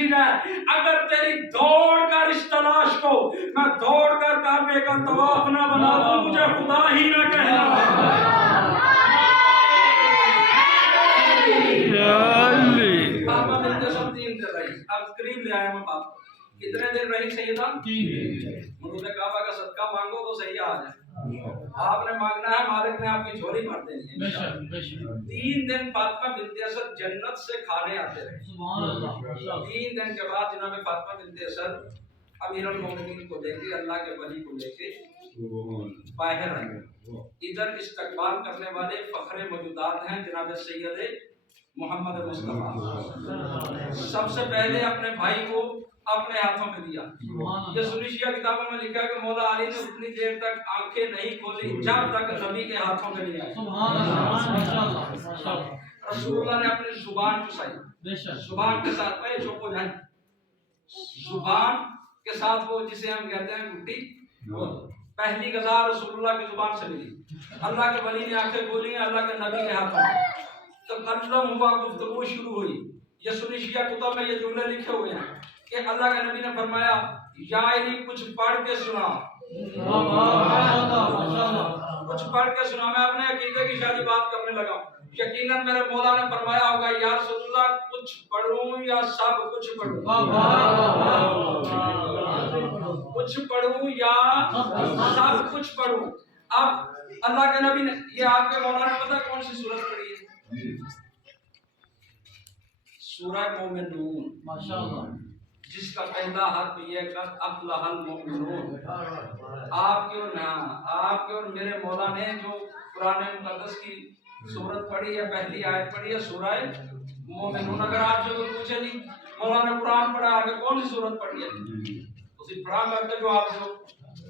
نشین ہے. اگر تیری دوڑ کر اس تلاش کو میں دوڑ کر کعبے کا طواف نہ بنا دوں مجھے خدا ہی نہ کہنا. پاپا ملتے سب 3 دن رہی. اب قریب لے آیا میں پاپا. کتنے دن رہی سیدہ؟ 3 دن. مرود کعبہ کا صدقہ مانگو تو صحیح آ جائے. آپ نے مانگنا ہے مالک نے آپ کی جھولی بھر دینی ہے. 3 دن فاطمہ بنت اسد جنت سے کھانے آتے رہے. 3 دن کے بعد جناب فاطمہ بنت اسد امیر المومنین کو لے کے اللہ کے ولی کو لے کے باہر آئے. ادھر استقبال کرنے والے فخر موجودات ہیں جناب سید محمد مصطفیٰ. سب سے پہلے اپنے بھائی کو اپنے ہاتھوں میں دیا. یہ سنی شیعہ کتابوں میں لکھا کہ مولا علی نے اتنی دیر تک آنکھیں نہیں کھولی جب تک نبی کے ہاتھوں میں نہیں آئے. رسول اللہ نے اپنی زبان چسائی. زبان کے ساتھ میں چپ ہو جائیں. زبان کے ساتھ وہ جسے ہم کہتے ہیں گٹی. پہلی غذا رسول اللہ کی زبان سے ملی. اللہ کے ولی نے آنکھیں کھولی ہیں اللہ کے نبی کے ہاتھوں میں. تکلم ہوا, گفتگو شروع ہوئی. یہ سنی شیعہ کتب میں یہ جملے لکھے ہوئے ہیں کہ اللہ کے نبی نے فرمایا یا علی کچھ پڑھ کے سنا. کچھ پڑھ کے سنا. میں اپنے عقیدے کی شادی بات کرنے لگا. یقیناً میرے مولا نے فرمایا ہوگا یا رسول اللہ کچھ پڑھوں یا سب کچھ پڑھوں. کچھ پڑھوں یا سب کچھ پڑھوں. اب اللہ کے نبی نے یہ آپ کے مولا نے پتہ کون سی سورت پڑھی ہے؟ سورہ مومنون. ماشاءاللہ. جس کا پہلا حرف یہ کہ افلح المؤمنون. آپ کے اور میرے مولا نے جو قرآن مقدس کی سورت پڑھی ہے, پہلی آیت پڑھی ہے سورہ مومنون. اگر آپ سے کوئی پوچھے جی مولا نے قرآن پڑھا آگے کون سی سورت پڑھی ہے اسی پڑھا کر کے جو آپ سے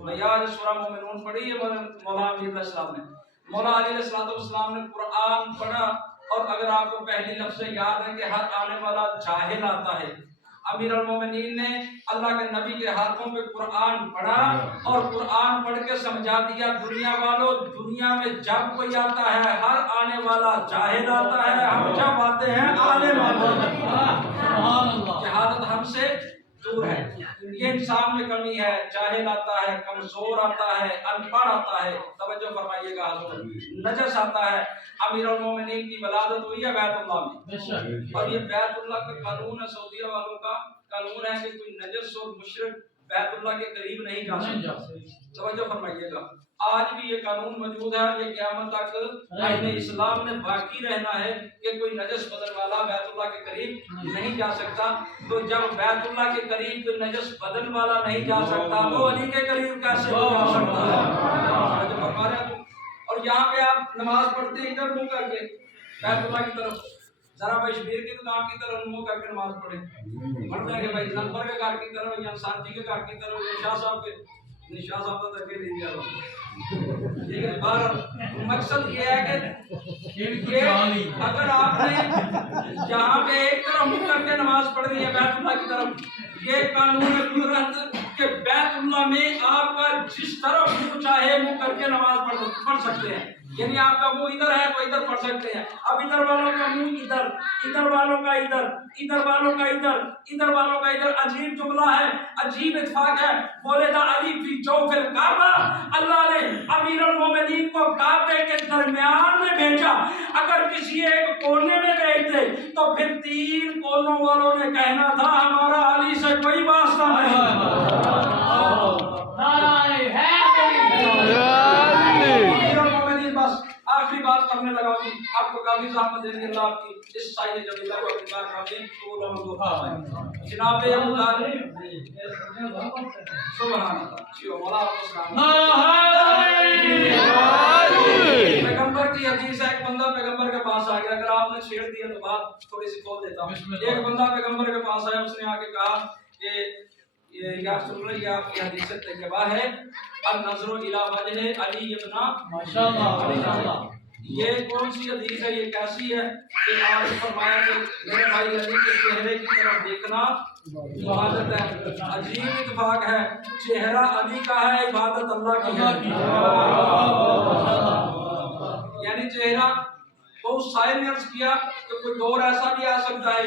بھیا سورہ مومنون پڑھی ہے مولا علی علیہ السلام نے. مولا علی علیہ السلام نے قرآن پڑھا. اور اگر آپ کو پہلی لفظ یاد ہے کہ ہر آنے والا جاہل آتا ہے. امیر المومنین نے اللہ کے نبی کے ہاتھوں پہ قرآن پڑھا اور قرآن پڑھ کے سمجھا دیا دنیا والوں دنیا میں جب کوئی آتا ہے ہر آنے والا جاہل آتا ہے. ہم جب آتے ہیں عالم آتے ہیں. جہالت ہم سے دور ہے. یہ انسان میں کمی ہے. جاہل آتا ہے, کمزور آتا ہے, ان پڑھ آتا ہے. توجہ فرمائیے گا حضور. نجس آتا ہے. امیر المومنین کی ولادت ہوئی ہے بیت اللہ میں اور یہ بیت اللہ کا قانون ہے. سعودیہ والوں کا قانون ہے کہ کوئی نجس اور مشرک بیت اللہ کے قریب نہیں جا سکتا. توجہ فرمائیے گا. آج بھی یہ قانون موجود ہے. یہ قیامت تک آئین اسلام میں باقی رہنا ہے کہ کوئی نجس بدن والا بیت اللہ کے قریب نہیں جا سکتا. تو جب بیت اللہ کے قریب کوئی نجس بدن والا نہیں جا سکتا وہ علی کے قریب کیسے جا سکتا ہے؟ اور یہاں پہ آپ نماز پڑھتے ہیں ادھر منہ کر کے بیت اللہ کی طرف. ذرا بھائی شبیر کی دکان کی طرف منہ کر کے نماز پڑھیں. پڑھ دیں گے بھائی نمبر کے گھر کی طرف یا انصار جی کے گھر کی طرف یا شاہ صاحب کے. شاہ صاحب تو دھکے نہیں دیا. ٹھیک ہے. مقصد یہ ہے کہ اگر آپ نے یہاں پہ ایک طرف منہ کر کے نماز پڑھنی ہے بیت اللہ کی طرف, یہ قانون ہے قدرت کہ بیت اللہ میں آپ کا جس طرف منہ چاہے منہ کر کے نماز پڑھ سکتے ہیں. یعنی آپ کا منہ ادھر ہے تو ادھر پڑھ سکتے ہیں. اب ادھر والوں کا منہ ادھر, ادھر والوں کا ادھر, ادھر والوں کا ادھر, ادھر والوں کا ادھر. عجیب جملہ ہے, عجیب اتفاق ہے. ولد علی فی جوف الکعبہ. اللہ نے امیر المومنین کو کعبے کے درمیان میں بھیجا. اگر کسی ایک کونے میں بھیجتے تو پھر 3 کونوں والوں نے کہنا تھا ہمارا علی سے کوئی واسطہ نہیں. آخری بات کرنے لگا ہوں. آپ کو کافی زحمت دیں گے. اللہ آپ کی اس سائے جمیلہ کو اختیار کر دیں. جناب سبحان اللہ. پیغمبر کی حدیث ہے. ایک بندہ پیغمبر کے پاس آ گیا. اگر آپ نے چھیڑ دیا تو بات تھوڑی سی کھول دیتا ہوں. ایک بندہ پیغمبر کے پاس آیا. اس نے آ کے کہا کہ یا رسول اللہ یہ آپ کی حدیث طیبہ ہے النظر الی وجہ علی ابن ماشاءاللہ. یہ کون سی حدیث ہے, یہ کیسی ہے کہ آپ نے فرمایا کہ میرے بھائی علی کے چہرے کی طرف دیکھنا عبادت ہے. عجیب اتفاق ہے. چہرہ علی کا ہے, عبادت اللہ کی ہے. یعنی چہرہ بہت سائل نے عرض کیا کہ کوئی دور ایسا بھی آ سکتا ہے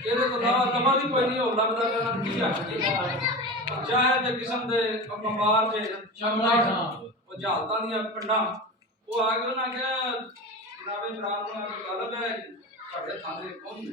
ਇਹਦੇ ਤੋਂ ਇਲਾਵਾ ਦਫਾ ਵੀ ਕੋਈ ਨਹੀਂ ਹੋ ਲੱਗਦਾ ਕਿ ਉਹਨਾਂ ਕੀ ਹੱਕ ਚਾਹੇ ਤੇ ਕਿਸਮ ਦੇ ਬਿਮਾਰ ਜੇ ਸ਼ਮਲਾ ਉਹ ਜਹਾਲਤਾਂ ਦੀਆਂ ਪਿੰਡਾਂ ਉਹ ਆ ਕੇ ਉਹਨਾਂ ਕਿਹਾ ਜਨਾਬ ਇਮਰਾਨ ਨੂੰ ਆਕੇ ਤਲਬ ਹੈ ਤੁਹਾਡੇ ਥਾਂ ਦੇ ਕੌਣ ਨੇ?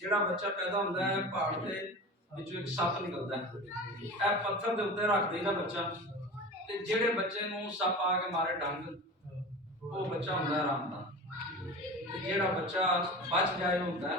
ਜਿਹੜਾ ਬੱਚਾ ਪੈਦਾ ਹੁੰਦਾ ਹੈ ਪਹਾੜ ਦੇ ਵਿੱਚੋਂ ਇੱਕ ਸੱਪ ਨਿਕਲਦਾ ਹੈ। ਇਹ ਪੱਥਰ ਦੇ ਉੱਤੇ ਰੱਖ ਦੇਗਾ ਬੱਚਾ ਤੇ ਜਿਹੜੇ ਬੱਚੇ ਨੂੰ ਸੱਪ ਆ ਕੇ ਮਾਰੇ ਡੰਗ ਉਹ ਬੱਚਾ ਹੁੰਦਾ ਆਰਾਮ ਦਾ ਤੇ ਜਿਹੜਾ ਬੱਚਾ ਬਚ ਜਾਏ ਹੁੰਦਾ ਹੈ।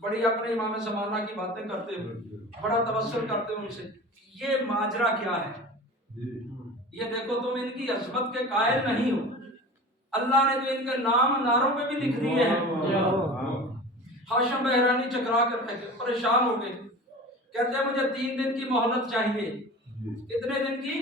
بڑی اپنے امام زمانہ کی باتیں کرتے ہو، بڑا توسل کرتے ہو ان سے، یہ ماجرا کیا ہے؟ یہ دیکھو تم ان کی عظمت کے قائل نہیں ہو، اللہ نے تو ان کے نام ناروں پہ بھی لکھ دیے ہیں۔ ہاشم بحرانی چکرا کر رہے تھے، پریشان ہو گئے، کہتے ہیں مجھے 3 دن کی مہلت چاہیے۔ کتنے دن کی؟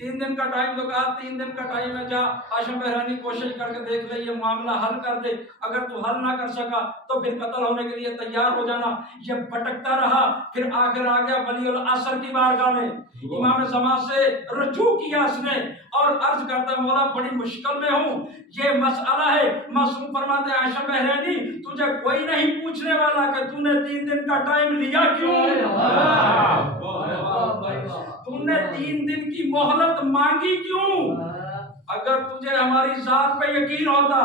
3 دن کا ٹائم تو کہا، 3 دن کا ٹائم ہے، جا ہاشم بحرانی کوشش کر کے دیکھ لے، یہ معاملہ حل کر دے، اگر تو حل نہ کر سکا تو پھر قتل ہونے کے لیے تیار ہو جانا۔ یہ بھٹکتا رہا، پھر آخر آ گیا ولی العصر کی بارگاہ میں، امام زمان سے رجوع کیا اس نے اور عرض کرتا مولا بڑی مشکل میں ہوں، یہ مسئلہ ہے۔ معصوم فرماتے ہیں ہاشم بحرانی تجھے کوئی نہیں پوچھنے والا کہ تو نے 3 دن کا ٹائم لیا کیوں، تم نے 3 دن کی مہلت مانگی کیوں؟ اگر تجھے ہماری ذات پہ یقین ہوتا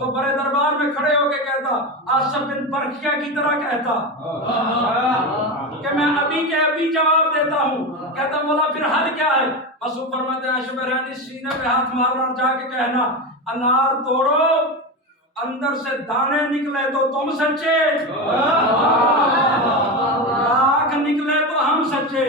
تو بڑے دربار میں کھڑے ہو کے کہتا، آصف بن برکیہ کی طرح کہتا کہ میں ابھی کے ابھی جواب دیتا ہوں۔ کہتا مولا پھر حل کیا ہے؟ معصوم فرماتے ہیں ہاشم بحرانی سینے پہ ہاتھ مارنا اور جا کے کہنا انار توڑو اندر سے دانے نکلے تو تم سچے، راکھ نکلے تو ہم سچے۔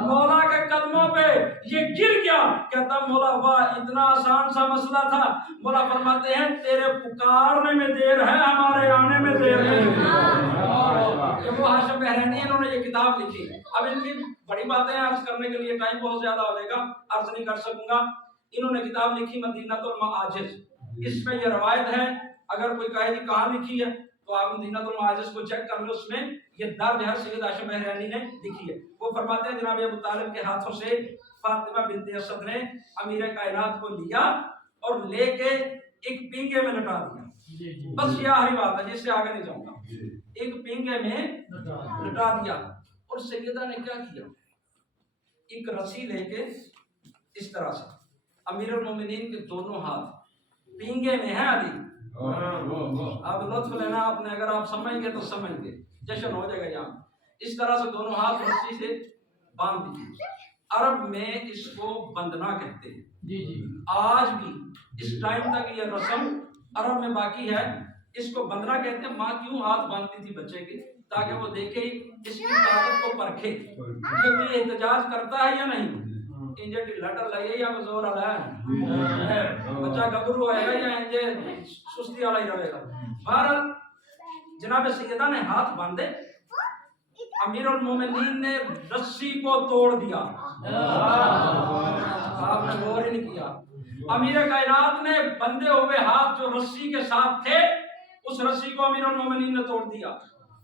مولا کے قدموں پہ یہ گر گیا، کہتا مولا واہ اتنا آسان سا مسئلہ تھا۔ مولا فرماتے ہیں تیرے پکارنے میں دیر ہے، ہمارے آنے میں دیر نہیں۔ جب وہ ہاشم بحرانی انہوں نے یہ کتاب لکھی، اب ان کی بڑی باتیں عرض کرنے کے لیے ٹائم بہت زیادہ ہو جائے گا، عرض نہیں کر سکوں گا۔ انہوں نے کتاب لکھی مدینۃ المعاجز، اس میں یہ روایت ہے، اگر کوئی کہے کہ کہاں لکھی ہے تو آپ مدینۃ المعاجز کو چیک کر لو، اس میں یہ درج ہے، سید ہاشم بحرانی نے لکھی ہے۔ وہ فرماتے ہیں جناب ابو طالب کے ہاتھوں سے فاطمہ بنت اسد نے امیر کائنات کو لیا اور لے کے ایک پینگے میں لٹا دیا، بس یہ آخری بات ہے جس سے آگے نہیں جاؤں گا، ایک پینگے میں لٹا دیا۔ اور سیدہ نے کیا کیا، ایک رسی لے کے اس طرح سے امیر المومنین کے دونوں ہاتھ پینگے میں ہیں علی، آپ لطف لینا آپ نے، اگر آپ سمجھ گے تو سمجھ گے، جشن ہو جائے گا یہاں۔ اس طرح سے دونوں ہاتھ رسی سے باندھ دیے۔ عرب میں اس کو بندنا کہتے ہیں، آج بھی اس ٹائم تک یہ رسم عرب میں باقی ہے، اس کو بندنا کہتے ہیں۔ ماں کیوں ہاتھ باندھتی تھی بچے کے، تاکہ وہ دیکھے اس کی طاقت کو پرکھے، یہ کوئی احتجاج کرتا ہے یا نہیں، انجے ڈھلٹر لگے یا زور والا ہے، بچہ گبرو آئے گا یا انجے سستی والا ہی رہے گا۔ بہرحال جناب سیدہ نے ہاتھ باندھے، امیر المومنین نے رسی کو توڑ دیا، آپ نے غور ہی نہیں کیا۔ امیر کائنات نے بندھے ہوئے ہاتھ جو رسی کے ساتھ تھے، اس رسی کو امیر المومنین نے توڑ دیا۔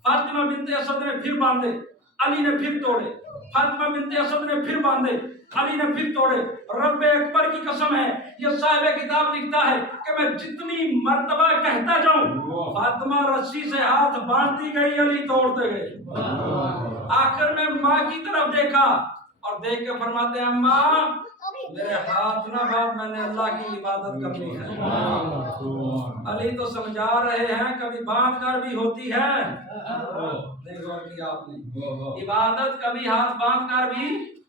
فاطمہ بنت اسد نے پھر باندھے، علی نے پھر توڑے، فاطمہ بنت اسد نے پھر باندھے، علی نے پھر توڑے۔ رب اکبر کی قسم ہے، یہ صاحب کتاب لکھتا ہے کہ میں جتنی مرتبہ کہتا جاؤں فاطمہ رسی سے ہاتھ باندھتی گئی، علی توڑتے گئے۔ آخر میں ماں کی طرف دیکھا اور دیکھ کے فرماتے ہیں ماں میرے ہاتھ نہ باندھ، میں نے اللہ کی عبادت کرنی ہے۔ علی تو سمجھا رہے ہیں کبھی باندھ کر بھی ہوتی ہے، دیکھو کیا آپ نے، عبادت کبھی ہاتھ باندھ کر بھی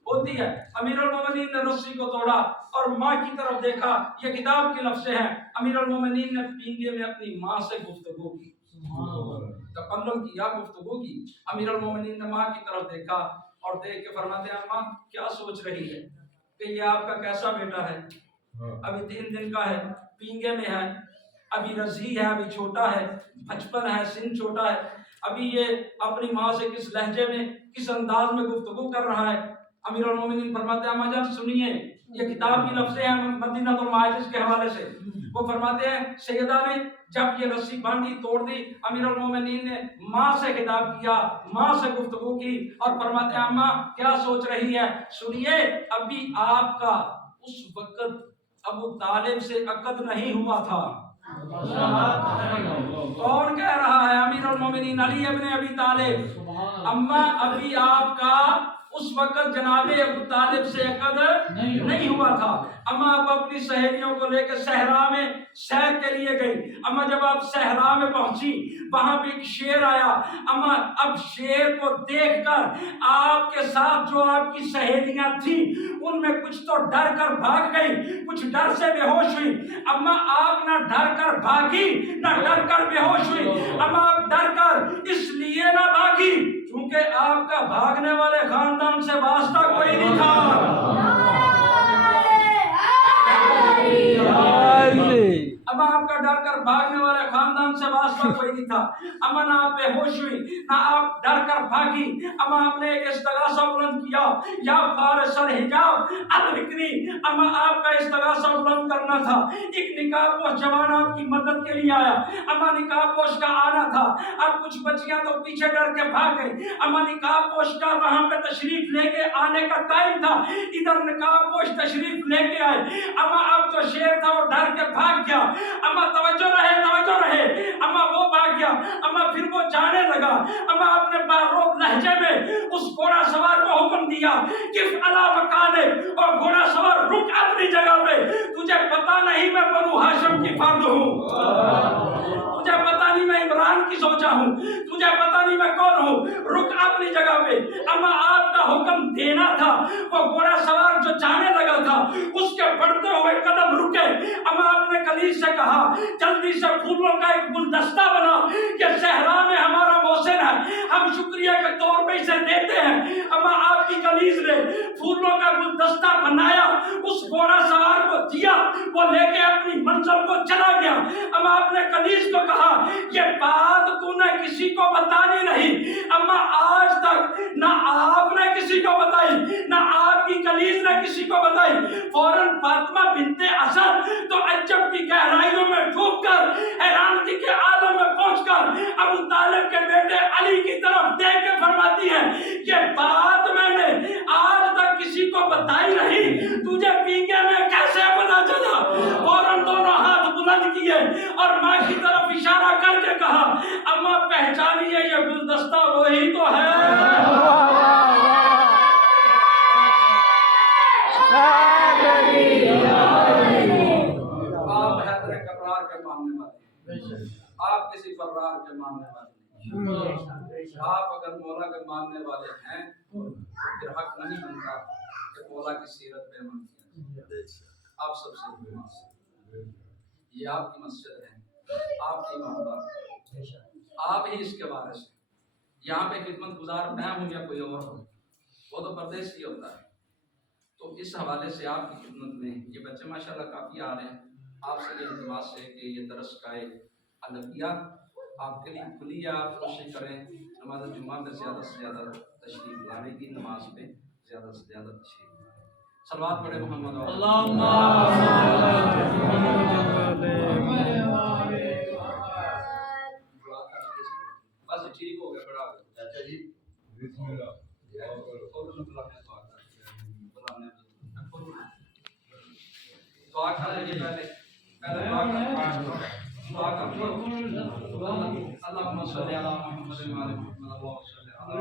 ہوتی ہے۔ امیر المومنین نے رسی کو توڑا اور ماں کی طرف دیکھا، یہ کتاب کے لفظ ہیں۔ امیر المومنین نے پینگے میں اپنی ماں سے گفتگو کی، تکلم کیا، گفتگو کی۔ امیر المومنین نے ماں کی طرف دیکھا اور دیکھ کے فرماتے ہیں ماں کیا سوچ رہی ہے کہ یہ آپ کا کیسا بیٹا ہے، ابھی 3 دن کا ہے، پینگے میں ہے، ابھی رضی ہے، ابھی چھوٹا ہے، بچپن ہے، سن چھوٹا ہے، ابھی یہ اپنی ماں سے کس لہجے میں کس انداز میں گفتگو کر رہا ہے۔ امیر المومنین فرماتے ہیں اماں جان سنیے، یہ کتاب کی لفظیں ہیں مدینۃ المعاجز کے حوالے سے۔ وہ فرماتے ہیں سیدہ نے جب یہ رسی باندھی توڑ دی، امیر المومنین نے ماں سے خطاب کیا، ماں سے گفتگو کی اور فرماتے ہیں اماں کیا سوچ رہی ہے، سنیے ابھی آپ کا اس وقت ابو طالب سے عقد نہیں ہوا تھا۔ کون کہہ رہا ہے؟ امیر المومنین علی ابن ابی طالب۔ اماں ابھی آپ کا اس وقت جناب ابو طالب سے عقد نہیں ہوا تھا۔ اما آپ اپنی سہیلیوں کو لے کے صحرا میں سیر کے لیے گئی۔ اما جب آپ صحرا میں پہنچی وہاں پہ ایک شیر آیا۔ اما اب شیر کو دیکھ کر آپ کے ساتھ جو آپ کی سہیلیاں تھیں ان میں کچھ تو ڈر کر بھاگ گئی، کچھ ڈر سے بے ہوش ہوئی۔ اما آپ نہ ڈر کر بھاگی نہ ڈر کر بے ہوش ہوئی۔ اما آپ ڈر کر اس لیے نہ بھاگی کیونکہ آپ کا بھاگنے والے خاندان سے واسطہ کوئی نہیں تھا۔ اما آپ کا ڈر کر بھاگنے والے خاندان سے واسطہ کوئی نہیں تھا۔ اما نہ آپ بے ہوش ہوئی نہ آپ ڈر کر بھاگی۔ اما آپ نے ایک استغاثہ بلند کیا، یا فارس الحجاب ادرکنی۔ اما آپ کا استغاثہ بلند کرنا تھا۔ ایک نقاب پوش جوان آپ کی مدد کے لیے آیا۔ اما نقاب پوش کا آنا تھا، اب کچھ بچیاں تو پیچھے ڈر کے بھاگ گئی۔ اما نقاب پوش کا وہاں پہ تشریف لے کے آنے کا ٹائم تھا، ادھر نقاب پوش تشریف لے کے آئے۔ اما اب جو شیر تھا وہ ڈر کے بھاگ گیا۔ اما توجہ رہے، اما وہ بھاگ گیا۔ اما پھر وہ جانے لگا۔ اما اپنے باروب لہجے میں اس گھوڑا سوار کو حکم دیا کہ الا مکانے، اور گھوڑا سوار رک اپنی جگہ پہ، تجھے پتا نہیں میں بنو ہاشم کی فرد ہوں، تجھے پتا نہیں میں عمران کی زوجہ ہوں، تجھے پتا نہیں میں کون ہوں، رک اپنی جگہ پہ۔ اما آپ کا حکم دینا تھا۔ وہ گھوڑا سوار جو جانے لگا تھا اس کے بڑھتے ہوئے قدم رکے۔ اما آپ نے کلیج سے کہا جلدی سے پھولوں کا ایک گلدستہ بنا، یہ صحرا میں ہمارا محسن ہے، ہم شکریہ کے طور پہ اسے دیتے ہیں۔ اما آپ کی کلیج نے پھولوں کا گلدستہ بنایا، اس گھوڑا سوار کو دیا، وہ لے کے اپنی منزل کو چلا گیا۔ اما آپ نے کلیج کو کہا یہ بات تو نے کسی کو بتانی نہیں۔ اما آج تک نہ آپ نے کسی کو بتائی نہ آپ کی کلیج نے کسی کو بتائی۔ فوراً فاطمہ بنت اسد تو عجب کی گہرائیوں میں ڈوب کر حیرانگی کے عالم میں پہنچ کر ابو طالب کے بیٹے علی کی طرف دیکھ کے فرماتی ہے یہ بات میں نے آج تک کسی کو بتائی نہیں، تجھے پینگے میں کیسے پتا چلا؟ فوراً دونوں ہاتھ بلند کیے اور ماں کی طرف اشارہ کر کے کہا اما پہچانیے یہ گلدستہ وہی تو ہے۔ آپ حیدر کرار کے ماننے والے، آپ کسی فرار کے ماننے والے نہیں۔ آپ اگر مولا کے ماننے والے ہیں تو پھر حق نہیں بنتا کہ مولا کی سیرت پہ عمل کیا جائے۔ آپ سب سے بڑی یہ آپ کی مسجد ہے، آپ کی محبت، آپ ہی اس کے وارث ہیں۔ یہاں پہ خدمت گزار میں ہوں یا کوئی اور ہو، وہ تو پردیسی ہوتا ہے۔ تو اس حوالے سے آپ کی خدمت میں یہ بچے ماشاءاللہ کافی آ رہے ہیں، آپ سے یہ التماس ہے کہ یہ درس کا ادبیات آپ کے لیے کھلی ہے، آپ کوشش کریں نماز جمعہ میں زیادہ سے زیادہ تشریف لانے کی، نماز میں زیادہ سے زیادہ تشریف لانے کی۔ صلوات پڑھے محمد بس ٹھیک ہو گیا، بڑا چاچا جی بسم اللہ دعا کر لیجیے، پہلے دعا کر اللہم صلی علی محمد و علی محمد۔